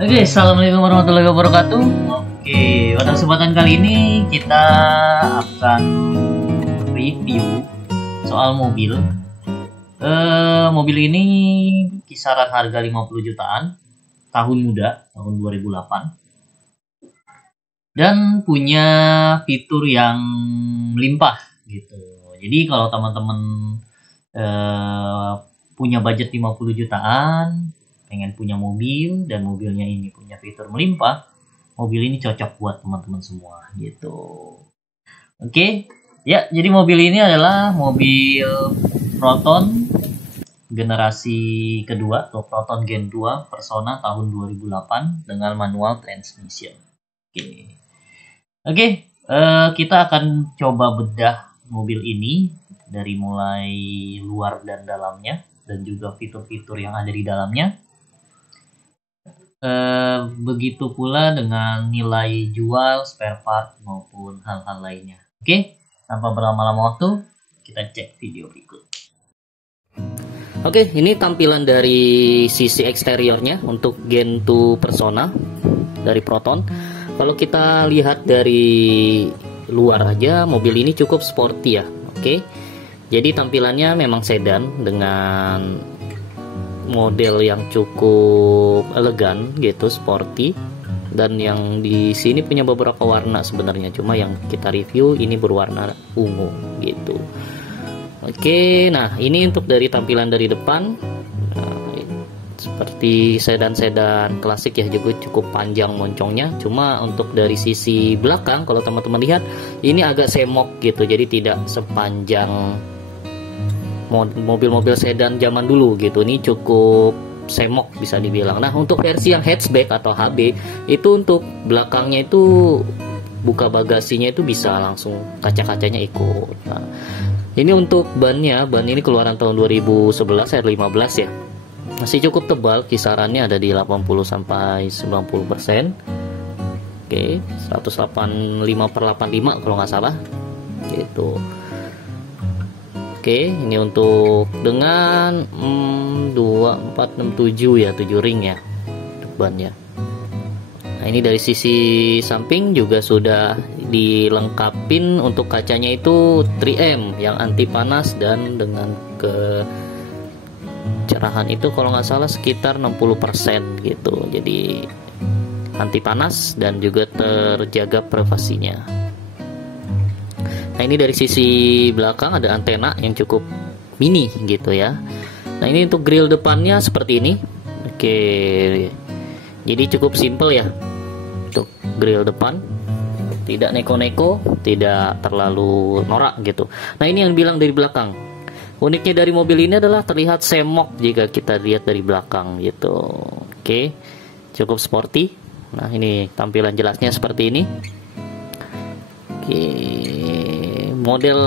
Oke, assalamualaikum warahmatullahi wabarakatuh. Oke, pada kesempatan kali ini kita akan review soal mobil. Mobil ini kisaran harga 50 jutaan, tahun muda, tahun 2008, dan punya fitur yang melimpah gitu. Jadi kalau teman-teman punya budget 50 jutaan, pengen punya mobil dan mobilnya ini punya fitur melimpah, mobil ini cocok buat teman-teman semua gitu. Oke, ya, jadi mobil ini adalah mobil Proton generasi kedua atau Proton Gen 2 Persona tahun 2008 dengan manual transmission. Oke, kita akan coba bedah mobil ini dari mulai luar dan dalamnya dan juga fitur-fitur yang ada di dalamnya. Begitu pula dengan nilai jual, spare part maupun hal-hal lainnya. Oke, tanpa berlama-lama waktu, kita cek video berikut. Oke, ini tampilan dari sisi eksteriornya untuk Gen 2 Persona dari Proton. Kalau kita lihat dari luar aja, mobil ini cukup sporty ya. Oke, jadi tampilannya memang sedan dengan model yang cukup elegan gitu, sporty, dan yang di sini punya beberapa warna sebenarnya, cuma yang kita review ini berwarna ungu gitu. Oke, nah ini untuk dari tampilan dari depan, seperti sedan-sedan klasik ya, juga cukup panjang moncongnya. Cuma untuk dari sisi belakang, kalau teman-teman lihat, ini agak semok gitu, jadi tidak sepanjang mobil-mobil sedan zaman dulu gitu. Ini cukup semok bisa dibilang. Nah, untuk versi yang hatchback atau HB itu untuk belakangnya itu buka bagasinya itu bisa langsung kaca-kacanya ikut. Nah, ini untuk bannya, ban ini keluaran tahun 2011 R15 ya. Masih cukup tebal, kisarannya ada di 80 sampai 90%. Oke, 185/85 kalau nggak salah. Gitu. Oke, ini untuk dengan 2, 4, 6, 7 ya, 7 ring ya untuk bannya. Nah, ini dari sisi samping juga sudah dilengkapin untuk kacanya itu 3M yang anti panas dan dengan kecerahan itu kalau nggak salah sekitar 60% gitu. Jadi anti panas dan juga terjaga privasinya. Nah, ini dari sisi belakang ada antena yang cukup mini gitu ya. Nah, ini untuk grill depannya seperti ini. Oke, jadi cukup simple ya untuk grill depan, tidak neko-neko, tidak terlalu norak gitu. Nah, ini yang bilang dari belakang, uniknya dari mobil ini adalah terlihat semok jika kita lihat dari belakang gitu. Oke, cukup sporty. Nah, ini tampilan jelasnya seperti ini. Oke, model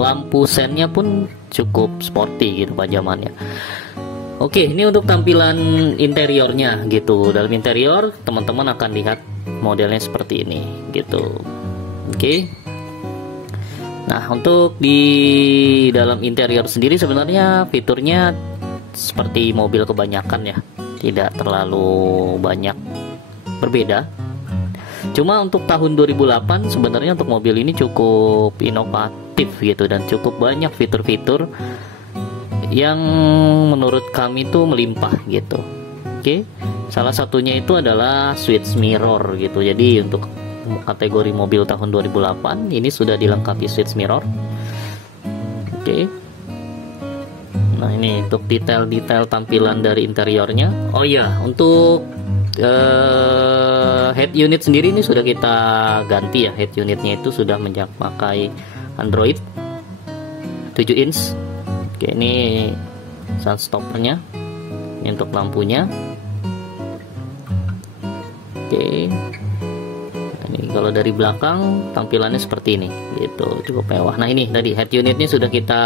lampu sennya pun cukup sporty gitu pajamannya. Oke, ini untuk tampilan interiornya gitu. Dalam interior teman-teman akan lihat modelnya seperti ini gitu. Oke. Nah, untuk di dalam interior sendiri sebenarnya fiturnya seperti mobil kebanyakan ya, tidak terlalu banyak berbeda. Cuma untuk tahun 2008 sebenarnya untuk mobil ini cukup inovatif gitu dan cukup banyak fitur-fitur yang menurut kami itu melimpah gitu. Oke, salah satunya itu adalah switch mirror gitu. Jadi untuk kategori mobil tahun 2008 ini sudah dilengkapi switch mirror. Oke. Nah, ini untuk detail-detail tampilan dari interiornya. Oh iya, untuk head unit sendiri ini sudah kita ganti ya. Head unitnya itu sudah memakai Android 7 inch. Oke, ini sunstoppernya, ini untuk lampunya. Oke, ini kalau dari belakang tampilannya seperti ini gitu, cukup mewah. Nah, ini tadi head unitnya sudah kita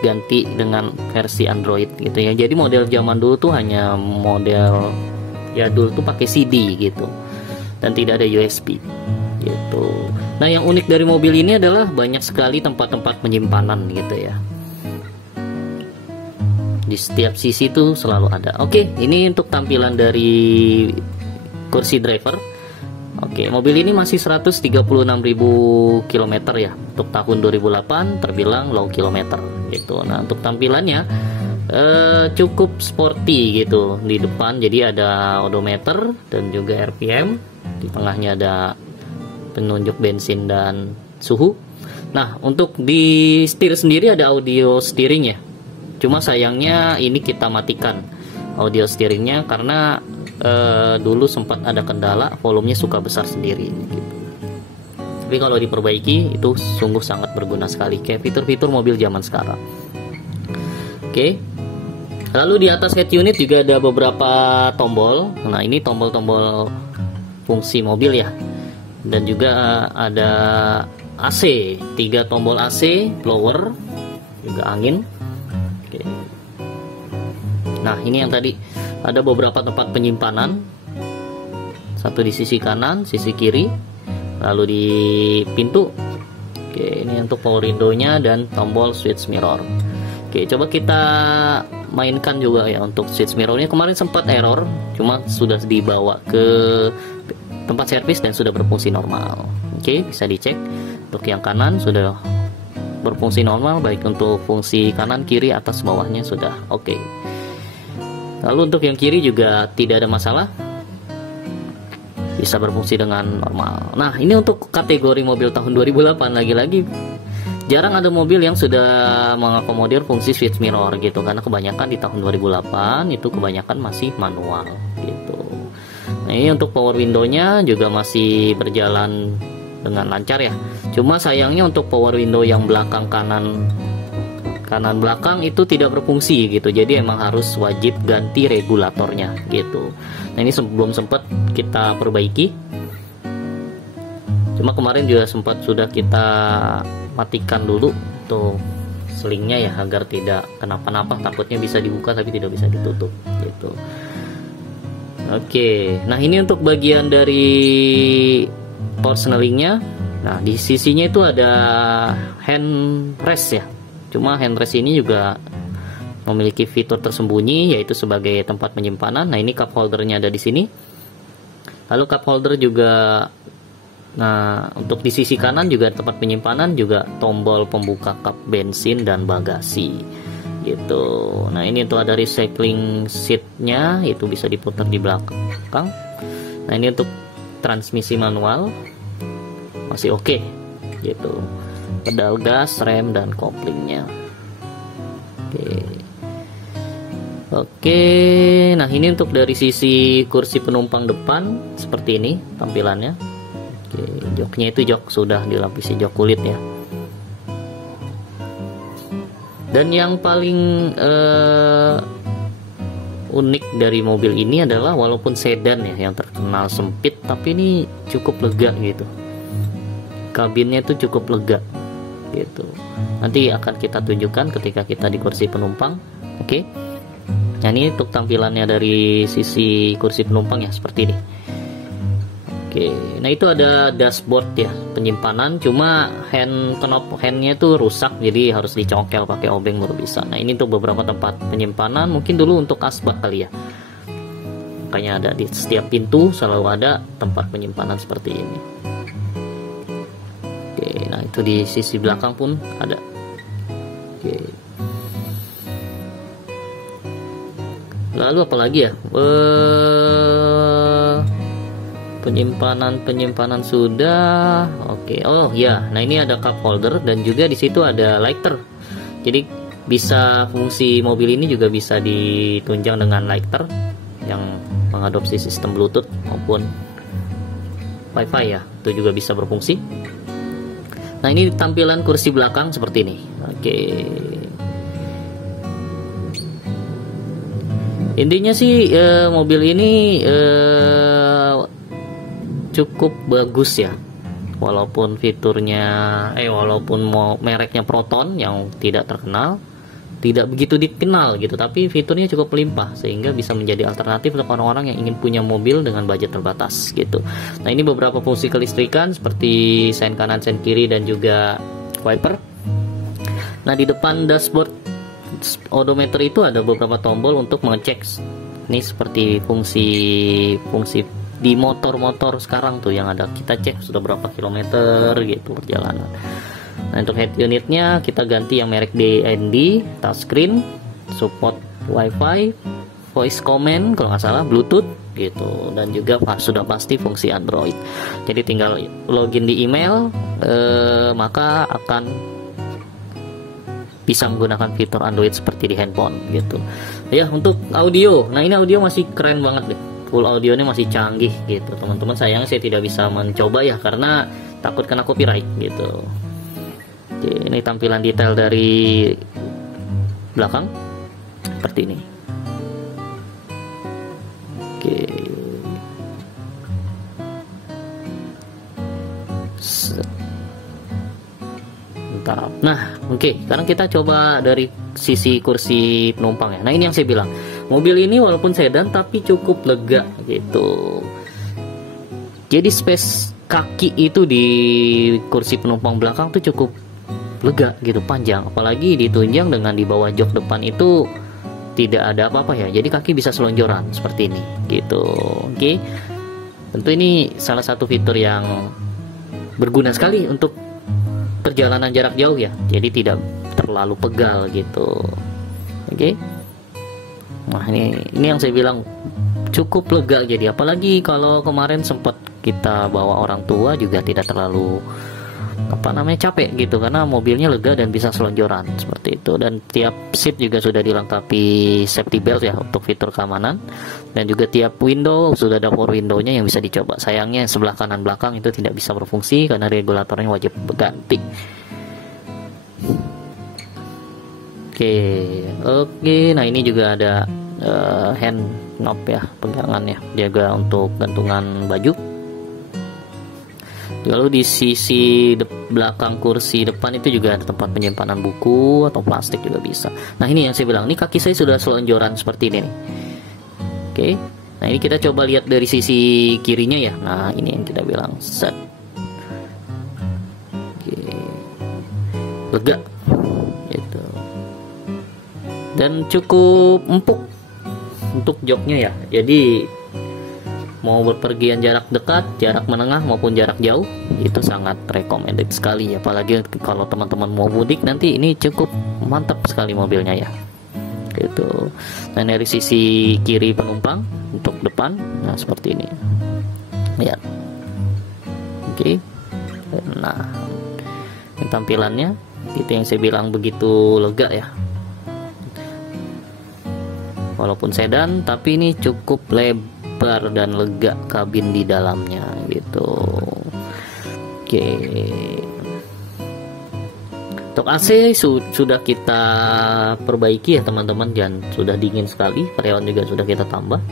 ganti dengan versi Android gitu ya. Jadi model zaman dulu tuh hanya model ya dulu tuh pakai CD gitu dan tidak ada USB gitu. Nah, yang unik dari mobil ini adalah banyak sekali tempat-tempat penyimpanan gitu ya. di setiap sisi itu selalu ada. Oke, ini untuk tampilan dari kursi driver. Oke, mobil ini masih 136.000 km ya. Untuk tahun 2008 terbilang low kilometer gitu. Nah, untuk tampilannya cukup sporty gitu di depan. Jadi ada odometer dan juga RPM. Di tengahnya ada penunjuk bensin dan suhu. Nah, untuk di setir sendiri ada audio steering ya. Cuma sayangnya ini kita matikan audio steeringnya karena dulu sempat ada kendala, volumenya suka besar sendiri gitu. Tapi kalau diperbaiki itu sungguh sangat berguna sekali, kayak fitur-fitur mobil zaman sekarang. Oke. Lalu di atas head unit juga ada beberapa tombol. Nah, ini tombol-tombol fungsi mobil ya. Dan juga ada AC, 3 tombol AC, blower, juga angin. Oke. Nah, ini yang tadi ada beberapa tempat penyimpanan. Satu di sisi kanan, sisi kiri, lalu di pintu. Oke, ini untuk power window-nya dan tombol switch mirror. Oke, coba kita mainkan juga ya untuk switch mirror-nya. Kemarin sempat error, cuma sudah dibawa ke tempat servis dan sudah berfungsi normal. Oke, bisa dicek. Untuk yang kanan sudah berfungsi normal, baik untuk fungsi kanan, kiri, atas, bawahnya sudah oke. Lalu untuk yang kiri juga tidak ada masalah, bisa berfungsi dengan normal. Nah, ini untuk kategori mobil tahun 2008. Lagi-lagi jarang ada mobil yang sudah mengakomodir fungsi switch mirror gitu, karena kebanyakan di tahun 2008 itu kebanyakan masih manual gitu. Nah, ini untuk power window-nya juga masih berjalan dengan lancar ya. Cuma sayangnya untuk power window yang belakang kanan belakang itu tidak berfungsi gitu. Jadi emang harus wajib ganti regulatornya gitu. Nah, ini belum sempat kita perbaiki. Cuma kemarin juga sempat sudah kita matikan dulu tuh selingnya ya, agar tidak kenapa-napa. Takutnya bisa dibuka tapi tidak bisa ditutup gitu. Oke, nah ini untuk bagian dari portioningnya. Nah, di sisinya itu ada hand rest ya. Cuma hand rest ini juga memiliki fitur tersembunyi, yaitu sebagai tempat penyimpanan. Nah, ini cup holdernya ada di sini. Lalu cup holder juga, nah untuk di sisi kanan juga tempat penyimpanan, juga tombol pembuka kap bensin dan bagasi gitu. Nah, ini tuh ada recycling seatnya, itu bisa diputar di belakang. Nah, ini untuk transmisi manual masih oke gitu. Pedal gas, rem, dan koplingnya. Oke, nah ini untuk dari sisi kursi penumpang depan seperti ini tampilannya. Oke, joknya itu jok sudah dilapisi jok kulit ya. Dan yang paling unik dari mobil ini adalah walaupun sedan ya yang terkenal sempit, tapi ini cukup lega gitu. Kabinnya itu cukup lega gitu. Nanti akan kita tunjukkan ketika kita di kursi penumpang. Oke. Nah, ini untuk tampilannya dari sisi kursi penumpang ya seperti ini. Oke. Nah, itu ada dashboard ya, penyimpanan. Cuma knob handnya itu rusak, jadi harus dicongkel pakai obeng baru bisa. Nah, ini untuk beberapa tempat penyimpanan. Mungkin dulu untuk asbak kali ya. Makanya ada di setiap pintu selalu ada tempat penyimpanan seperti ini. Oke, nah itu di sisi belakang pun ada. Oke. Lalu apalagi ya? Penyimpanan sudah. Oke. Oh ya, nah ini ada cup holder dan juga di situ ada lighter. Jadi bisa fungsi mobil ini juga bisa ditunjang dengan lighter yang mengadopsi sistem Bluetooth maupun Wi-Fi ya. Itu juga bisa berfungsi. Nah, ini tampilan kursi belakang seperti ini. Oke. Intinya sih mobil ini cukup bagus ya. Walaupun fiturnya walaupun mereknya Proton yang tidak terkenal, tidak begitu dikenal gitu, tapi fiturnya cukup melimpah sehingga bisa menjadi alternatif untuk orang-orang yang ingin punya mobil dengan budget terbatas gitu. Nah, ini beberapa fungsi kelistrikan seperti sein kanan, sein kiri, dan juga wiper. Nah, di depan dashboard odometer itu ada beberapa tombol untuk mengecek. Ini seperti fungsi di motor-motor sekarang tuh yang ada, kita cek sudah berapa kilometer gitu perjalanan. Nah, untuk head unitnya kita ganti yang merek DND, touchscreen, support WiFi, voice command kalau nggak salah, Bluetooth gitu, dan juga sudah pasti fungsi Android. Jadi tinggal login di email, maka akan bisa menggunakan fitur Android seperti di handphone gitu. Ya, untuk audio, nah ini audio masih keren banget deh, full audionya masih canggih gitu teman-teman. Sayang saya tidak bisa mencoba ya karena takut kena copyright gitu. Oke, ini tampilan detail dari belakang seperti ini. Oke, mantap. Nah, oke, sekarang kita coba dari sisi kursi penumpang ya. Nah, ini yang saya bilang, mobil ini walaupun sedan tapi cukup lega gitu. Jadi space kaki itu di kursi penumpang belakang tuh cukup lega gitu, panjang. Apalagi ditunjang dengan di bawah jok depan itu tidak ada apa-apa ya. Jadi kaki bisa selonjoran seperti ini gitu. Oke. Tentu ini salah satu fitur yang berguna sekali untuk perjalanan jarak jauh ya. Jadi tidak terlalu pegal gitu. Oke. Nah, ini yang saya bilang cukup lega. Jadi apalagi kalau kemarin sempat kita bawa orang tua juga tidak terlalu capek gitu, karena mobilnya lega dan bisa selonjoran seperti itu. Dan tiap seat juga sudah dilengkapi safety belt ya untuk fitur keamanan, dan juga tiap window sudah ada power window-nya yang bisa dicoba. Sayangnya sebelah kanan belakang itu tidak bisa berfungsi karena regulatornya wajib berganti. Oke, nah ini juga ada hand knob ya, pegangannya, juga untuk gantungan baju. Lalu di sisi belakang kursi depan itu juga ada tempat penyimpanan buku atau plastik juga bisa. Nah, ini yang saya bilang, ini kaki saya sudah selonjoran seperti ini nih. Oke, nah ini kita coba lihat dari sisi kirinya ya. Nah, ini yang kita bilang set. Oke, lega gitu, dan cukup empuk untuk joknya ya. Jadi mau berpergian jarak dekat, jarak menengah maupun jarak jauh itu sangat recommended sekali, apalagi kalau teman-teman mau mudik nanti, ini cukup mantap sekali mobilnya ya gitu. Dan dari sisi kiri penumpang untuk depan, nah seperti ini ya. Oke. Nah, ini tampilannya itu yang saya bilang begitu lega ya, walaupun sedan tapi ini cukup lebar dan lega kabin di dalamnya gitu. Oke. Untuk AC sudah kita perbaiki ya teman-teman, dan sudah dingin sekali, freon juga sudah kita tambah.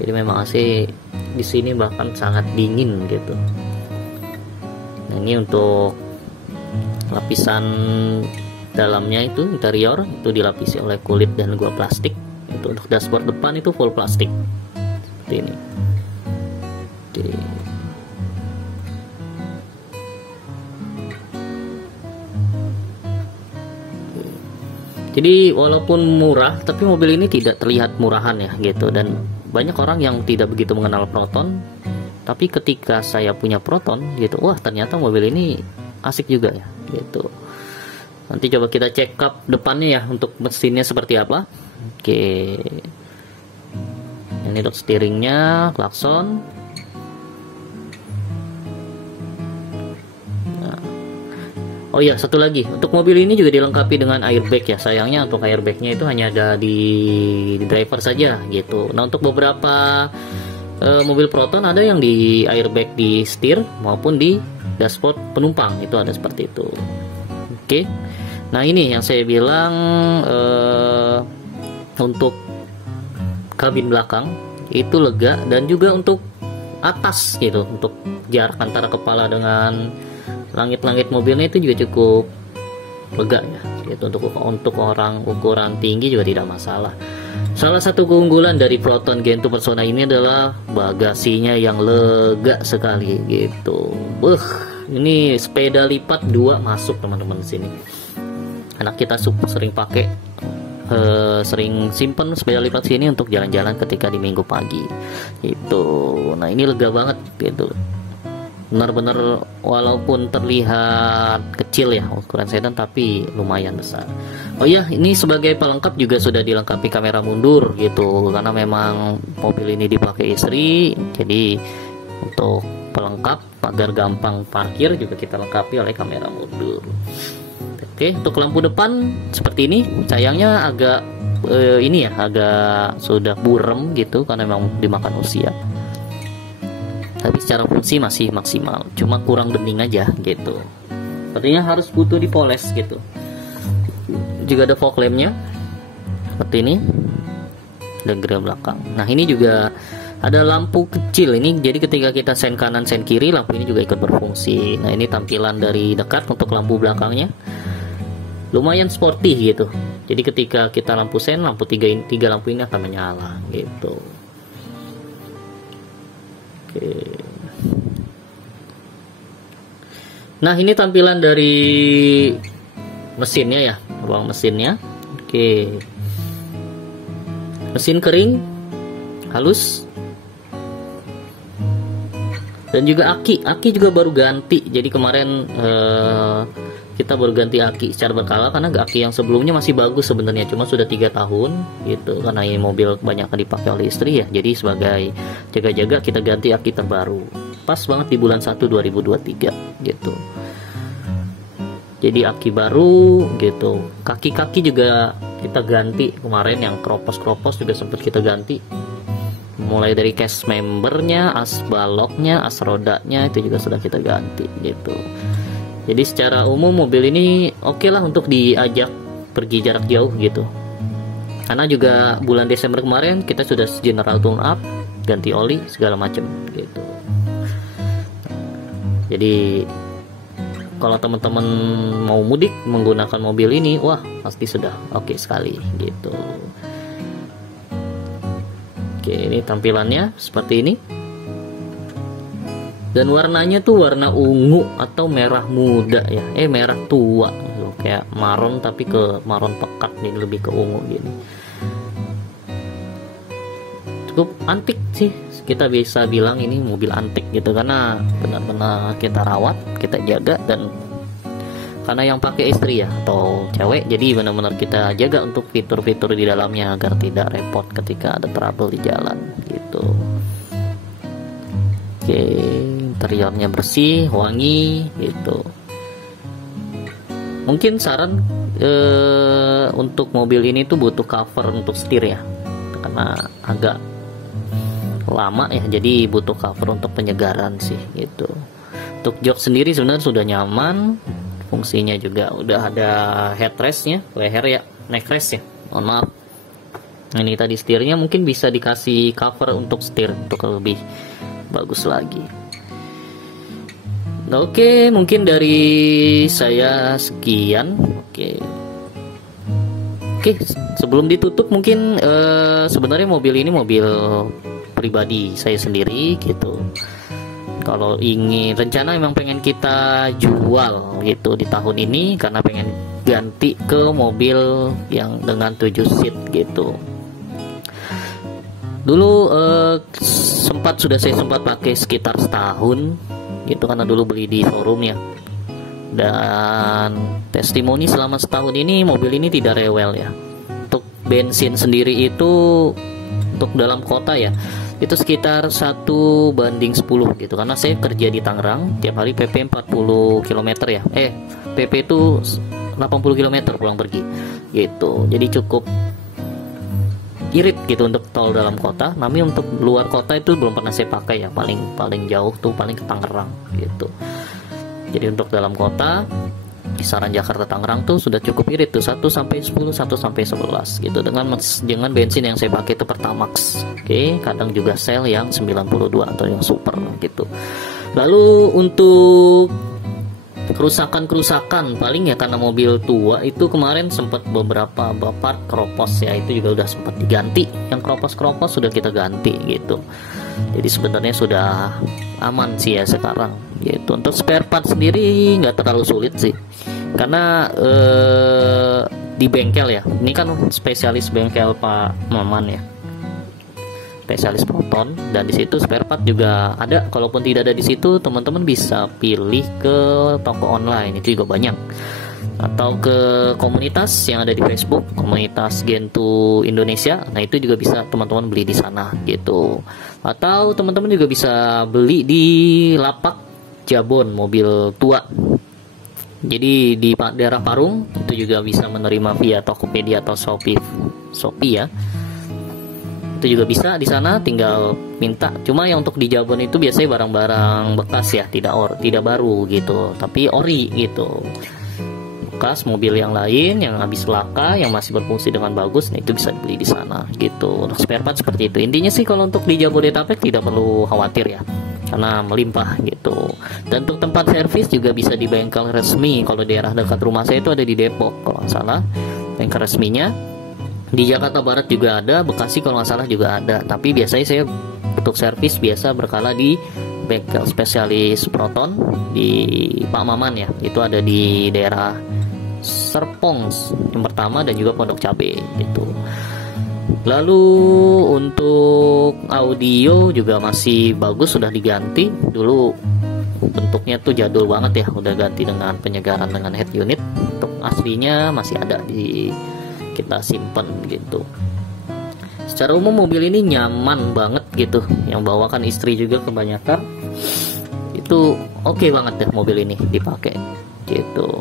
Jadi memang AC di sini bahkan sangat dingin gitu. Nah, ini untuk lapisan dalamnya itu interior itu dilapisi oleh kulit dan gua plastik. Itu untuk dashboard depan itu full plastik. Ini. Oke. Jadi walaupun murah, tapi mobil ini tidak terlihat murahan ya gitu. Dan banyak orang yang tidak begitu mengenal Proton, tapi ketika saya punya Proton gitu, wah ternyata mobil ini asik juga ya gitu. Nanti coba kita check up depannya ya, untuk mesinnya seperti apa. Oke. Ini untuk steeringnya, klakson. Nah. Oh ya, satu lagi, untuk mobil ini juga dilengkapi dengan airbag ya. Sayangnya untuk airbagnya itu hanya ada di driver saja gitu. Nah, untuk beberapa mobil Proton ada yang di airbag di setir maupun di dashboard penumpang, itu ada seperti itu. Oke. Nah, ini yang saya bilang untuk kabin belakang itu lega, dan juga untuk atas gitu, untuk jarak antara kepala dengan langit-langit mobilnya itu juga cukup lega ya gitu. Untuk orang ukuran tinggi juga tidak masalah. Salah satu keunggulan dari Proton Gen 2 Persona ini adalah bagasinya yang lega sekali gitu. Ini sepeda lipat 2 masuk teman-teman di sini. Anak kita sering pakai sering simpen sepeda lipat sini untuk jalan-jalan ketika di minggu pagi itu. Nah ini lega banget gitu, benar-benar walaupun terlihat kecil ya ukuran sedan tapi lumayan besar. Oh iya, ini sebagai pelengkap juga sudah dilengkapi kamera mundur gitu, karena memang mobil ini dipakai istri, jadi untuk pelengkap agar gampang parkir juga kita lengkapi oleh kamera mundur. Oke, untuk lampu depan seperti ini, sayangnya agak ini ya, agak sudah burem gitu karena memang dimakan usia. Tapi secara fungsi masih maksimal, cuma kurang bening aja gitu. Sepertinya harus butuh dipoles gitu. Juga ada fog lampnya seperti ini dan grill belakang. Nah ini juga ada lampu kecil ini, jadi ketika kita sen kanan sen kiri lampu ini juga ikut berfungsi. Nah ini tampilan dari dekat untuk lampu belakangnya, lumayan sporty gitu. Jadi ketika kita lampu sen, lampu tiga lampu ini akan menyala gitu. Oke. Nah ini tampilan dari mesinnya ya, ruang mesinnya. Oke. Mesin kering, halus. Dan juga aki juga baru ganti. Jadi kemarin kita baru ganti aki secara berkala karena aki yang sebelumnya masih bagus sebenarnya, cuma sudah 3 tahun gitu karena ini mobil banyak dipakai oleh istri ya, jadi sebagai jaga-jaga kita ganti aki terbaru pas banget di bulan 1 2023 gitu. Jadi aki baru gitu, kaki-kaki juga kita ganti kemarin, yang kropos juga sempat kita ganti, mulai dari case membernya, as baloknya, as rodanya itu juga sudah kita ganti gitu. Jadi secara umum mobil ini oke lah untuk diajak pergi jarak jauh gitu. Karena juga bulan Desember kemarin kita sudah general tune up, ganti oli segala macam gitu. Jadi kalau teman-teman mau mudik menggunakan mobil ini, wah pasti sudah oke sekali gitu. Oke, ini tampilannya seperti ini. Dan warnanya tuh warna ungu atau merah muda ya, merah tua gitu. Kayak maron tapi ke maron pekat nih, lebih ke ungu gini. Cukup antik sih, kita bisa bilang ini mobil antik gitu, karena benar-benar kita rawat, kita jaga, dan karena yang pakai istri ya atau cewek, jadi benar-benar kita jaga untuk fitur-fitur di dalamnya agar tidak repot ketika ada trouble di jalan gitu. Oke, interiornya bersih, wangi gitu. Mungkin saran untuk mobil ini tuh butuh cover untuk setir ya, karena agak lama ya, jadi butuh cover untuk penyegaran sih gitu. Untuk jok sendiri sebenarnya sudah nyaman, fungsinya juga udah ada headrestnya, leher ya, neckrest ya, mohon maaf. Ini tadi setirnya mungkin bisa dikasih cover untuk setir untuk lebih bagus lagi. Oke, mungkin dari saya sekian. Oke, sebelum ditutup mungkin sebenarnya mobil ini mobil pribadi saya sendiri gitu. Kalau ingin rencana memang pengen kita jual gitu di tahun ini, karena pengen ganti ke mobil yang dengan 7 seat gitu. Dulu saya sempat pakai sekitar setahun gitu, karena dulu beli di showroom ya. Dan testimoni selama setahun ini mobil ini tidak rewel ya. Untuk bensin sendiri itu untuk dalam kota ya, itu sekitar 1:10 gitu, karena saya kerja di Tangerang, tiap hari PP 40 km ya. PP itu 80 km pulang pergi gitu. Jadi cukup irit gitu untuk tol dalam kota. Tapi untuk luar kota itu belum pernah saya pakai ya, paling jauh tuh paling ke Tangerang gitu. Jadi untuk dalam kota kisaran Jakarta Tangerang tuh sudah cukup irit tuh, 1-10, 1-11 gitu, dengan bensin yang saya pakai itu Pertamax. Oke, kadang juga Shell yang 92 atau yang super gitu. Lalu untuk kerusakan paling ya, karena mobil tua itu kemarin sempat beberapa part keropos ya, itu juga udah sempat diganti. Yang keropos sudah kita ganti gitu. Jadi sebenarnya sudah aman sih ya sekarang gitu. Untuk spare part sendiri nggak terlalu sulit sih, karena di bengkel ya. Ini kan spesialis bengkel Pak Maman ya, spesialis Proton, dan di situ spare part juga ada. Kalaupun tidak ada di situ, teman-teman bisa pilih ke toko online, itu juga banyak, atau ke komunitas yang ada di Facebook, komunitas Gentoo Indonesia. Nah itu juga bisa teman-teman beli di sana gitu. Atau teman-teman juga bisa beli di lapak Jabon mobil tua. Jadi di daerah Parung itu juga bisa menerima via Tokopedia atau Shopee ya. Itu juga bisa di sana, tinggal minta. Cuma yang untuk di Jabon itu biasanya barang-barang bekas ya, tidak baru gitu, tapi ori gitu. Bekas mobil yang lain yang habis laka, yang masih berfungsi dengan bagus, nah itu bisa dibeli di sana gitu. Untuk spare part seperti itu. Intinya sih kalau untuk di Jabodetabek tidak perlu khawatir ya, karena melimpah gitu. Dan untuk tempat servis juga bisa di bengkel resmi. Kalau daerah dekat rumah saya itu ada di Depok kalau nggak salah bengkel resminya. Di Jakarta Barat juga ada, Bekasi kalau nggak salah juga ada. Tapi biasanya saya untuk servis biasa berkala di bengkel spesialis Proton di Pak Maman ya. Itu ada di daerah Serpong yang pertama dan juga Pondok Cabe gitu. Lalu untuk audio juga masih bagus, sudah diganti. Dulu bentuknya tuh jadul banget ya, udah ganti dengan penyegaran dengan head unit. Untuk aslinya masih ada di kita simpen gitu. Secara umum mobil ini nyaman banget gitu, yang bawakan istri juga kebanyakan. Itu oke banget deh mobil ini dipakai gitu.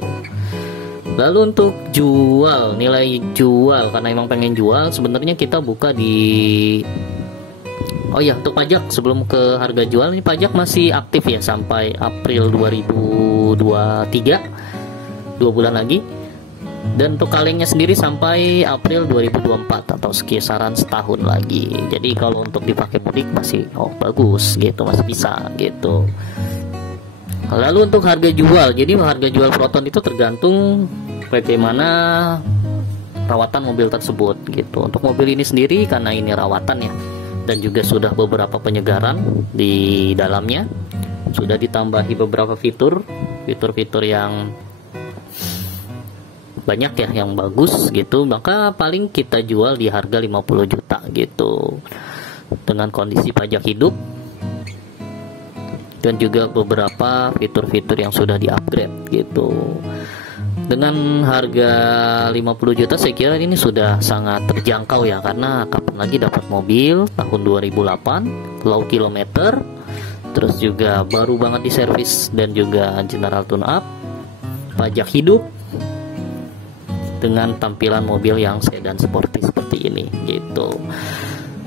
Lalu untuk jual, nilai jual, karena emang pengen jual, sebenarnya kita buka di, oh ya untuk pajak, sebelum ke harga jual, ini pajak masih aktif ya sampai April 2023, 2 bulan lagi. Dan untuk kalengnya sendiri sampai April 2024 atau sekisaran setahun lagi. Jadi kalau untuk dipakai mudik masih bagus gitu, masih bisa gitu. Lalu untuk harga jual, jadi harga jual Proton itu tergantung bagaimana rawatan mobil tersebut gitu. Untuk mobil ini sendiri karena ini rawatan ya, dan juga sudah beberapa penyegaran di dalamnya, sudah ditambahi beberapa fitur yang banyak ya, yang bagus gitu, maka paling kita jual di harga 50 juta gitu, dengan kondisi pajak hidup dan juga beberapa fitur-fitur yang sudah di-upgrade gitu. Dengan harga 50 juta saya kira ini sudah sangat terjangkau ya, karena kapan lagi dapat mobil tahun 2008, low kilometer, terus juga baru banget di servis dan juga general tune up, pajak hidup, dengan tampilan mobil yang sedan sporty seperti ini gitu.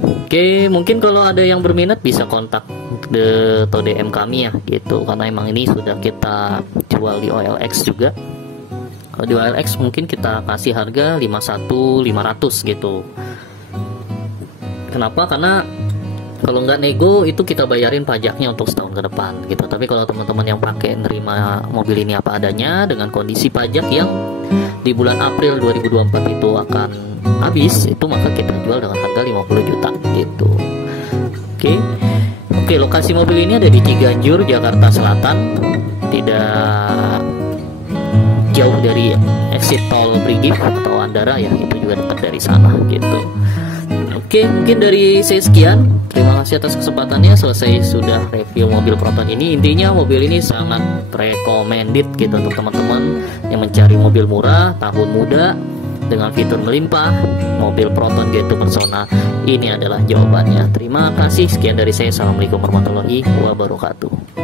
Oke, mungkin kalau ada yang berminat bisa kontak atau DM kami ya gitu, karena emang ini sudah kita jual di OLX juga. Kalau di OLX mungkin kita kasih harga 51.500 gitu. Kenapa? Karena kalau nggak nego itu kita bayarin pajaknya untuk setahun ke depan gitu. Tapi kalau teman-teman yang pakai nerima mobil ini apa adanya dengan kondisi pajak yang di bulan April 2024 itu akan habis, itu maka kita jual dengan harga 50 juta gitu. Oke, lokasi mobil ini ada di Ciganjur, Jakarta Selatan, tidak jauh dari exit tol Brigif atau Andara ya, itu juga dekat dari sana gitu. Oke, mungkin dari saya sekian. Terima kasih atas kesempatannya. Selesai sudah review mobil Proton ini. Intinya mobil ini sangat recommended gitu untuk teman-teman yang mencari mobil murah, tahun muda, dengan fitur melimpah. Mobil Proton Gentoo Persona ini adalah jawabannya. Terima kasih. Sekian dari saya. Assalamualaikum warahmatullahi wabarakatuh.